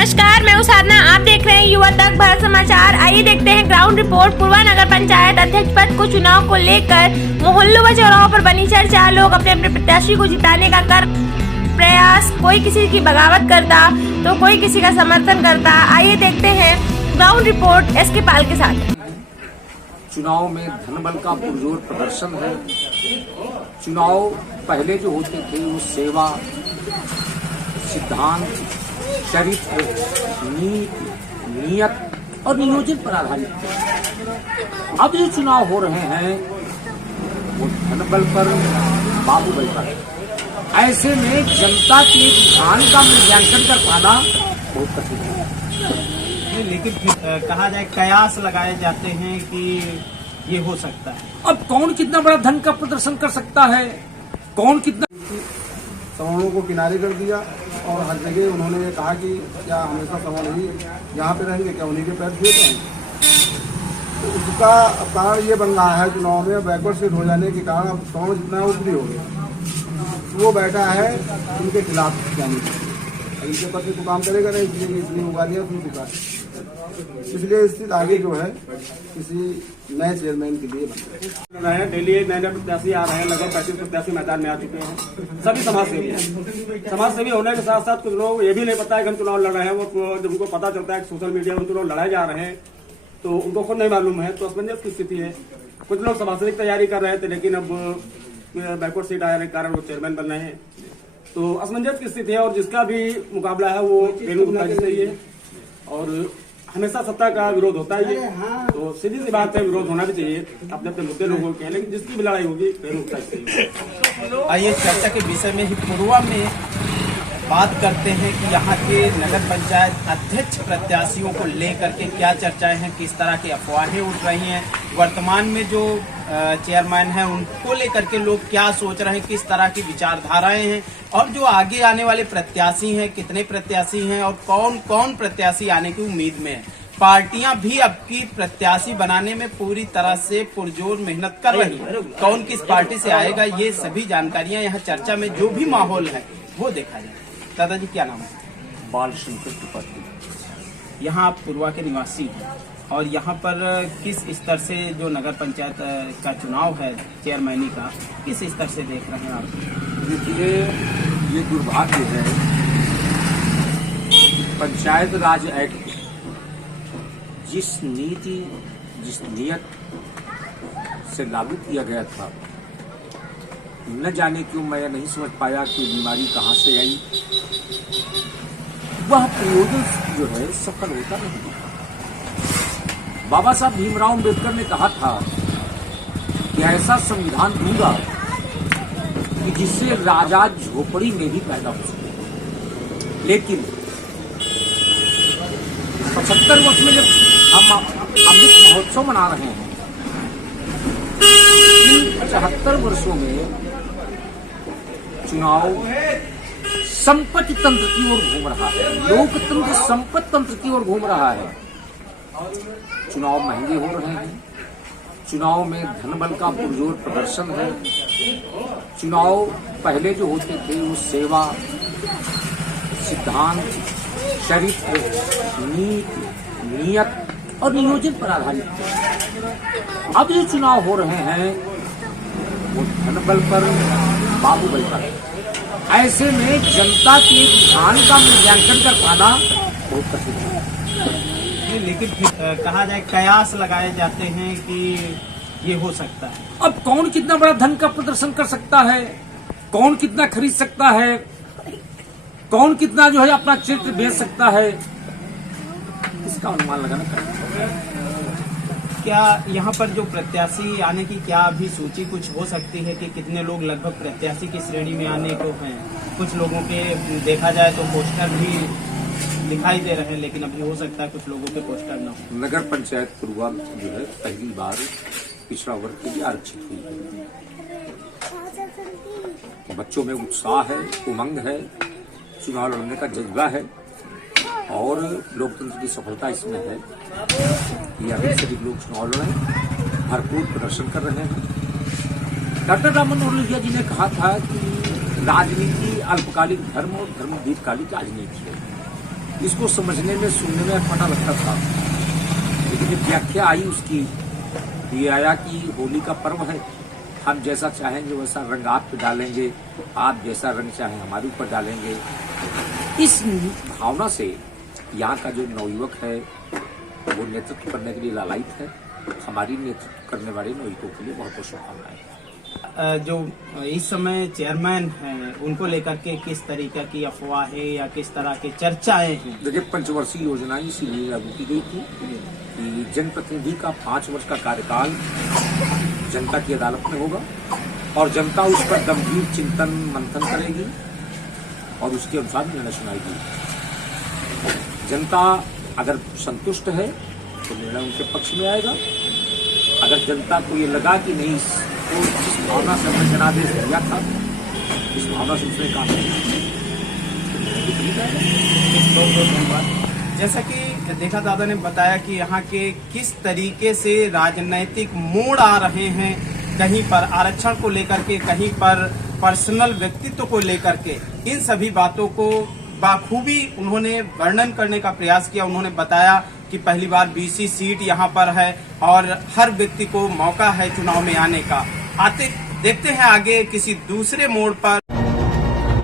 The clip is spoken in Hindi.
नमस्कार, मैं हूं साधना। आप देख रहे हैं युवा तक भारत समाचार। आइए देखते हैं ग्राउंड रिपोर्ट। पूर्वा नगर पंचायत अध्यक्ष पद को चुनाव को लेकर मोहल्लों व चौराहों पर बनी चर्चा। लोग अपने अपने प्रत्याशी को जिताने का कर प्रयास। कोई किसी की बगावत करता तो कोई किसी का समर्थन करता। आइए देखते हैं ग्राउंड रिपोर्ट एसके पाल के साथ। चुनाव में धनबल का पुरजोर प्रदर्शन है। चुनाव पहले जो होते थे वो सेवा, सिद्धांत, चरित्र, नीति, नियत और नियोजन पर आधारित थे। अब जो चुनाव हो रहे हैं वो धनबल पर, बाबूबल पर। ऐसे में जनता के ध्यान का मूल्यांकन कर पाना बहुत कठिन है। लेकिन फिर कहा जाए कयास लगाए जाते हैं कि ये हो सकता है। अब कौन कितना बड़ा धन का प्रदर्शन कर सकता है, कौन कितना सवर्णों को किनारे कर दिया और हर जगह उन्होंने ये कहा कि क्या हमेशा सवर्ण ही यहाँ पे रहेंगे, क्या उन्हीं के पैर छुए जाएंगे। तो उसका कारण ये बन रहा है चुनाव में बैकवर्ड सीट हो जाने के कारण अब सवर्ण जितना है ऊपरी हो गया। वो बैठा है उनके खिलाफ जाने के, इनके पति तो काम करेगा नहीं, इसलिए उगालियाँ सुन चुका है। इसलिए स्थिति आगे जो है किसी नए चेयरमैन के लिए बन रहा है। डेली नए नए प्रत्याशी आ रहे हैं, लगभग 35 प्रत्याशी मैदान में आ चुके हैं। सभी समाजसेवी हैं। समाजसेवी होने के साथ साथ कुछ लोग ये भी नहीं पता है कि हम चुनाव लड़ रहे हैं। वो जब उनको पता चलता है कि सोशल मीडिया में चुनाव लड़ाए जा रहे हैं तो उनको खुद नहीं मालूम है, तो असमंजस की स्थिति है। कुछ लोग समाजसेवी तैयारी कर रहे थे लेकिन अब बैकवर्ड सीट आने के कारण वो चेयरमैन बन रहे हैं, तो असमंजस की स्थिति है। और जिसका भी मुकाबला है वो रेणु गुप्ता जी से ही है और हमेशा सत्ता का विरोध होता है ये, तो सीधी सी बात है, विरोध होना भी चाहिए। अपने अपने मुद्दे लोगों के हैं, लेकिन जिसकी भी लड़ाई होगी रेणु गुप्ता जी से। आइए चर्चा के विषय में ही पूर्वा में बात करते हैं कि यहाँ के नगर पंचायत अध्यक्ष प्रत्याशियों को लेकर के क्या चर्चाएं हैं, किस तरह की अफवाहें उठ रही हैं, वर्तमान में जो चेयरमैन हैं उनको लेकर के लोग क्या सोच रहे हैं, किस तरह की विचारधाराएं हैं, और जो आगे आने वाले प्रत्याशी हैं कितने प्रत्याशी हैं और कौन कौन प्रत्याशी आने की उम्मीद में है। पार्टियां भी अब की प्रत्याशी बनाने में पूरी तरह से पुरजोर मेहनत कर रही है। कौन किस पार्टी से आएगा ये सभी जानकारियां यहाँ चर्चा में जो भी माहौल है वो देखा जाए। दादाजी क्या नाम है? बाल शंकर त्रिपाठी। यहाँ आप पूर्वा के निवासी हैं और यहाँ पर किस स्तर से जो नगर पंचायत का चुनाव है चेयरमैनी का, किस स्तर से देख रहे हैं आप? देखिए, ये दुर्भाग्य है कि पंचायत राज एक्ट जिस नीति, जिस नियत से लागू किया गया था, न जाने क्यों मैं नहीं समझ पाया कि बीमारी कहाँ से आई। वह प्रयोजन जो है सफल होता नहीं। बाबा साहब भीमराव अम्बेडकर ने कहा था कि ऐसा संविधान दूंगा कि जिससे राजा झोपड़ी में भी पैदा हो सके। लेकिन 75 वर्ष में जब हम अमृत महोत्सव मना रहे हैं, इन 75 वर्षों में चुनाव संपत्ति तंत्र की ओर घूम रहा है, लोकतंत्र संपत्ति तंत्र की ओर घूम रहा है। चुनाव महंगे हो रहे हैं। चुनाव में धनबल का पुरजोर प्रदर्शन है। चुनाव पहले जो होते थे वो सेवा, सिद्धांत, चरित्र, नीति, नियत और नियोजन पर आधारित थे। अब जो चुनाव हो रहे हैं वो धनबल पर, बाबूबल पर। ऐसे में जनता के ध्यान का मूल्यांकन कर पाना बहुत कठिन है। लेकिन फिर कहा जाए कयास लगाए जाते हैं कि ये हो सकता है। अब कौन कितना बड़ा धन का प्रदर्शन कर सकता है, कौन कितना खरीद सकता है, कौन कितना जो है अपना क्षेत्र बेच सकता है, इसका अनुमान लगाना चाहिए। क्या यहाँ पर जो प्रत्याशी आने की क्या अभी सूची कुछ हो सकती है कि कितने लोग लगभग प्रत्याशी की श्रेणी में आने को हैं? कुछ लोगों के देखा जाए तो पोस्टर भी दिखाई दे रहे हैं, लेकिन अभी हो सकता है कुछ लोगों के पोस्टर न हो। नगर पंचायत पूर्वा जो है पहली बार पिछड़ा वर्ग के लिए आरक्षित हुई है। बच्चों में उत्साह है, उमंग है, चुनाव लड़ने का जज्बा है और लोकतंत्र की सफलता इसमें है कि अभी सभी लोग चुनाव लड़े, भरपूर प्रदर्शन कर रहे हैं। डॉक्टर राम मनोहर लोहिया जी ने कहा था कि राजनीति अल्पकालिक धर्म और धर्म दीर्घकालिक राजनीति है। इसको समझने में सुनने में पता लगता था, लेकिन जब व्याख्या आई उसकी, ये आया कि होली का पर्व है, हम जैसा चाहेंगे वैसा रंग आप पे डालेंगे, आप जैसा रंग चाहें हमारे ऊपर डालेंगे। इस भावना से यहाँ का जो नवयुवक है वो नेतृत्व करने के लिए लालायित है। हमारी नेतृत्व करने वाले नवयुवकों के लिए बहुत बहुत शुभकामनाएं। जो इस समय चेयरमैन हैं उनको लेकर के किस तरीके की अफवाहें या किस तरह की चर्चाएं हैं? देखिए, पंचवर्षीय योजनाएं इसीलिए लागू की गई थी कि जनप्रतिनिधि का 5 वर्ष का कार्यकाल जनता की अदालत में होगा और जनता उस पर गंभीर चिंतन मंथन करेगी और उसके अनुसार निर्णय सुनाएगी। जनता अगर संतुष्ट है तो निर्णय उनके पक्ष में आएगा। अगर जनता को ये लगा कि नहीं, इसको जिस भावना से हमने जनादेश दिया था, इस भावना से उसने काम किया। जैसा कि देखा दादा ने बताया कि यहाँ के किस तरीके से राजनीतिक मोड़ आ रहे हैं, कहीं पर आरक्षण को लेकर के, कहीं पर पर्सनल व्यक्तित्व को लेकर के, इन सभी बातों को बाखूबी उन्होंने वर्णन करने का प्रयास किया। उन्होंने बताया कि पहली बार बीसी सीट यहाँ पर है और हर व्यक्ति को मौका है चुनाव में आने का। आते देखते हैं आगे किसी दूसरे मोड़ पर